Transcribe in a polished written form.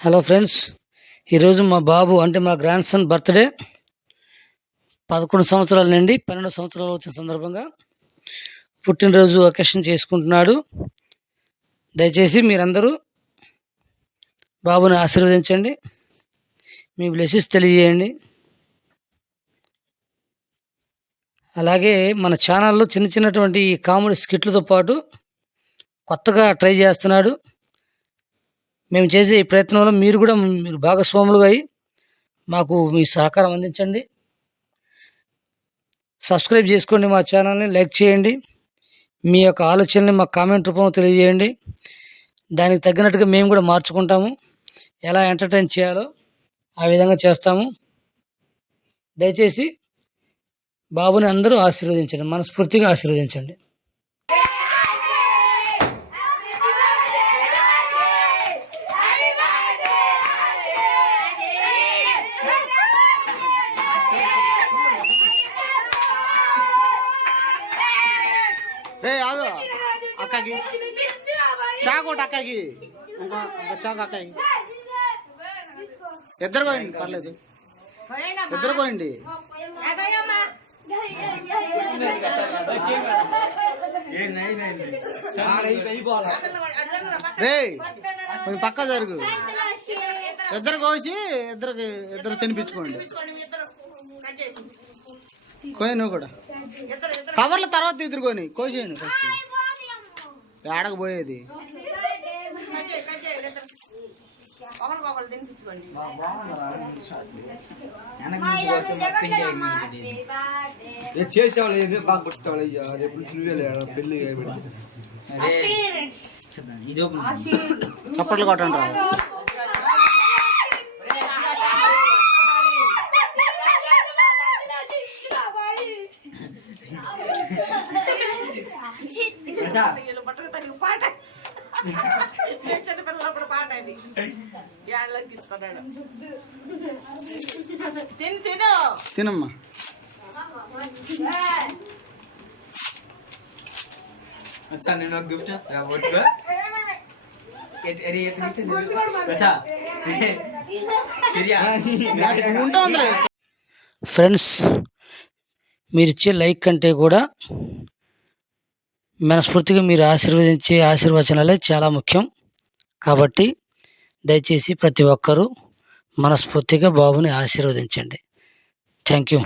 Hello friends, ఈరోజు మా బాబు అంటే మా గ్రాండ్ సన్ బర్త్డే 11 సంవత్సరాల నుండి 12 సంవత్సరాలు వచ్చిన సందర్భంగా పుట్టినరోజు అకేషన్ చేసుకుంటున్నాడు. దయచేసి మీరందరూ బాబుని ఆశీర్వదించండి, మీ బ్లెస్సింగ్స్ తెలియజేయండి. అలాగే మన ఛానల్లో చిన్నటువంటి కామెడీ స్కిట్లతో పాటు కొత్తగా ట్రై చేస్తున్నాడు. మేము చేసే ఈ ప్రయత్నంలో మీరు భాగస్వాములుగా అయి మాకు మీ సహకారం అందించండి. సబ్స్క్రైబ్ చేసుకోండి, మా ఛానల్ని లైక్ చేయండి, మీ యొక్క ఆలోచనని మా కామెంట్ రూపంలో తెలియజేయండి. దానికి తగ్గినట్టుగా మేము కూడా మార్చుకుంటాము. ఎలా ఎంటర్టైన్ చేయాలో ఆ విధంగా చేస్తాము. దయచేసి బాబుని అందరూ ఆశీర్వదించండి, మనస్ఫూర్తిగా ఆశీర్వదించండి. ఆగు అక్కకి చాకోటి అక్కకి ఇంకా చాకు అక్కకి ఇద్దరు పోయండి, పర్లేదు ఇద్దరు పోయండి. రే కొంచెం పక్క జరుగు, ఇద్దరు కోసి ఇద్దరు తినిపించుకోండి. కోయి నువ్వు కూడా కవర్ల తర్వాత ఎదుర్కొని కోసేయండి. ఫస్ట్ ఏడకు పోయేది చేసేవాళ్ళు బాగా పుట్టాలి. పెళ్లి చప్పట్లు కొట్టండి రా. చిన్నపిల్లప్పుడు పాట అది ఏళ్ళకిచ్చుకున్నాడు. తిను తినమ్మా. నేను గిఫ్ట్ ఫ్రెండ్స్, మీరిచ్చే లైక్ కంటే కూడా మనస్ఫూర్తిగా మీరు ఆశీర్వదించే ఆశీర్వచనాలే చాలా ముఖ్యం. కాబట్టి దయచేసి ప్రతి ఒక్కరూ మనస్ఫూర్తిగా బాబుని ఆశీర్వదించండి. Thank you.